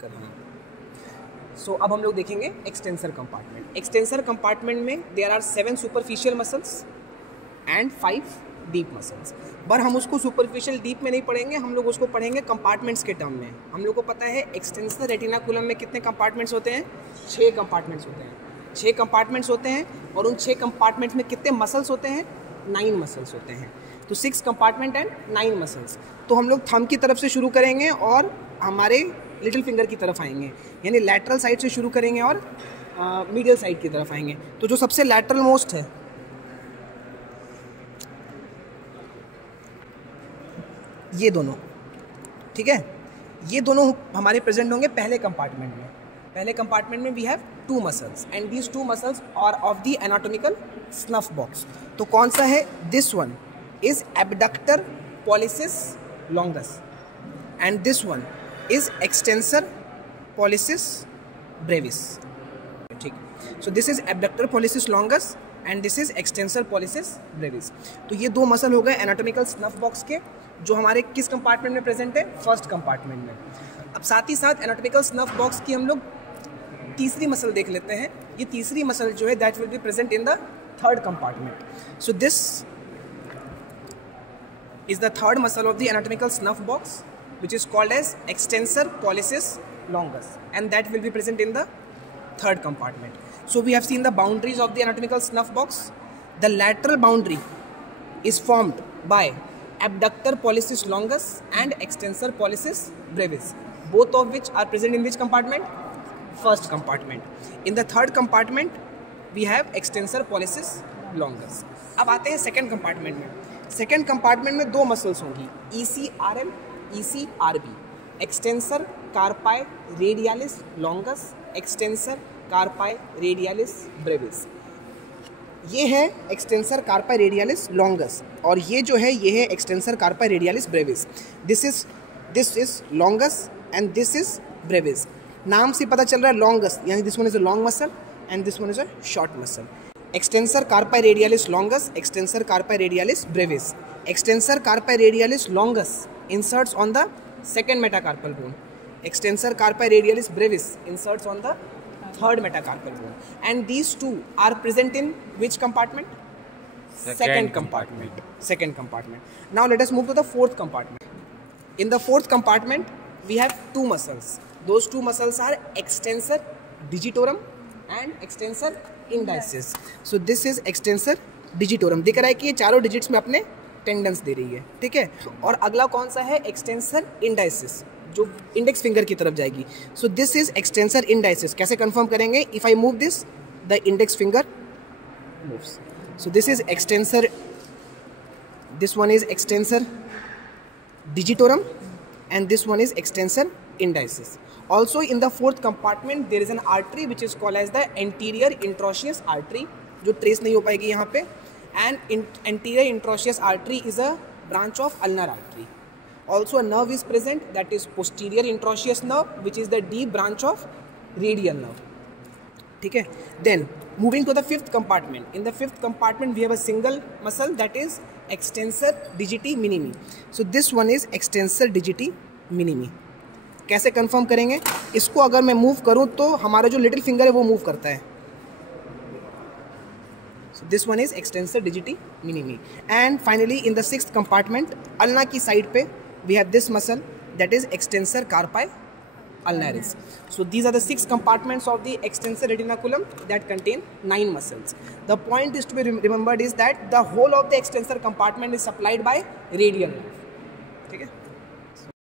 कर रहा हूँ। सो अब हम लोग देखेंगे एक्सटेंसर कंपार्टमेंट। एक्सटेंसर कंपार्टमेंट में there are 7 superficial muscles and 5 deep muscles. पर हम उसको सुपरफिशियल डीप में नहीं पढ़ेंगे, हम लोग उसको पढ़ेंगे कंपार्टमेंट्स के टर्म में। हम लोग को पता है एक्सटेंसर रेटिनाकुलम में कितने कंपार्टमेंट्स होते हैं? 6 कंपार्टमेंट्स होते हैं। 6 कंपार्टमेंट्स होते हैं और उन 6 कंपार्टमेंट्स में कितने मसल्स होते हैं? 9 मसल्स होते हैं। तो 6 कंपार्टमेंट एंड 9 मसल्स। तो हम लोग थंब की तरफ से शुरू करेंगे और हमारे लिटिल फिंगर की तरफ आएंगे, यानी लैटरल साइड से शुरू करेंगे और मीडियल साइड की तरफ आएंगे। तो जो सबसे लैटरल मोस्ट है ये दोनों, ठीक है, ये दोनों हमारे प्रेजेंट होंगे पहले कंपार्टमेंट में। पहले कंपार्टमेंट में we have 2 muscles and these 2 muscles are of the anatomical snuff box. तो कौन सा है? This one is abductor pollicis longus and this one is extensor pollicis brevis. ठीक, so this is abductor pollicis longus and this is extensor pollicis brevis. तो ये 2 muscle हो गए anatomical snuff box के, जो हमारे किस कंपार्टमेंट में प्रेजेंट है? फर्स्ट कंपार्टमेंट में। अब साथ ही साथ एनाटॉमिकल स्नफ बॉक्स की हम लोग तीसरी मसल देख लेते हैं। ये तीसरी मसल जो है that will be present in the third compartment. So this is the third muscle of the anatomical snuff box which is called as extensor pollicis longus and that will be present in the third compartment. So we have seen the boundaries of the anatomical snuff box. The lateral boundary is formed by abductor pollicis longus and extensor pollicis brevis, both of which are present in which compartment? First compartment. In the third compartment we have extensor pollicis longus. अब आते हैं second compartment में। second compartment में 2 muscles होंगी, ECRL ECRB, extensor कार्पाई radialis longus, extensor कार्पाई radialis Brevis. ये है extensor कार्पाई radialis longus और ये जो है ये है extensor कार्पाई radialis Brevis. This is longus and this is Brevis. नाम से पता चल रहा है लॉन्गस, यानी this one is a long muscle and this one is a short muscle. Extensor कार्पाई radialis longus, extensor कार्पाई radialis Brevis. Extensor कार्पाई radialis longus inserts on the second metacarpal bone. Extensor carpi radialis brevis inserts on the third metacarpal bone. And these two are present in which compartment? Second compartment. Second compartment. Now let us move to the fourth compartment. In the fourth compartment, we have 2 muscles. Those 2 muscles are extensor digitorum and extensor indicis. So this is extensor digitorum. दिख रहा है कि ये चारों digits में अपने tendencies दे रही है, ठीक है। और अगला कौन सा है? एक्सटेंसर इंडाइसिस, जो इंडेक्स फिंगर की तरफ जाएगी। सो दिस इज एक्सटेंसर इंडाइसिस। कैसे कंफर्म करेंगे? If I move this the index finger moves. So this is extensor, this one is extensor digitorum and this one is extensor indicis. Also in the fourth compartment there is an artery which is called as the anterior introitious artery, जो trace नहीं हो पाएगी यहाँ पे। And anterior introitious artery is a branch of ulnar artery. Also a nerve is present, that is posterior introitious nerve, which is the deep branch of radial nerve. ठीक है। Then moving to the fifth compartment. In the fifth compartment we have a single muscle, that is extensor digiti minimi. So this one is extensor digiti minimi. कैसे confirm करेंगे? इसको अगर मैं move करूँ तो हमारा जो लिटिल फिंगर है वो मूव करता है। So this one is extensor digiti minimi. And finally in the sixth compartment, ulna की side पे we have this muscle, that is extensor carpi ulnaris. So these are the 6 compartments of the extensor retinaculum that contain 9 muscles. The point is to be remembered is that the whole of the extensor compartment is supplied by radial nerve. ठीक है।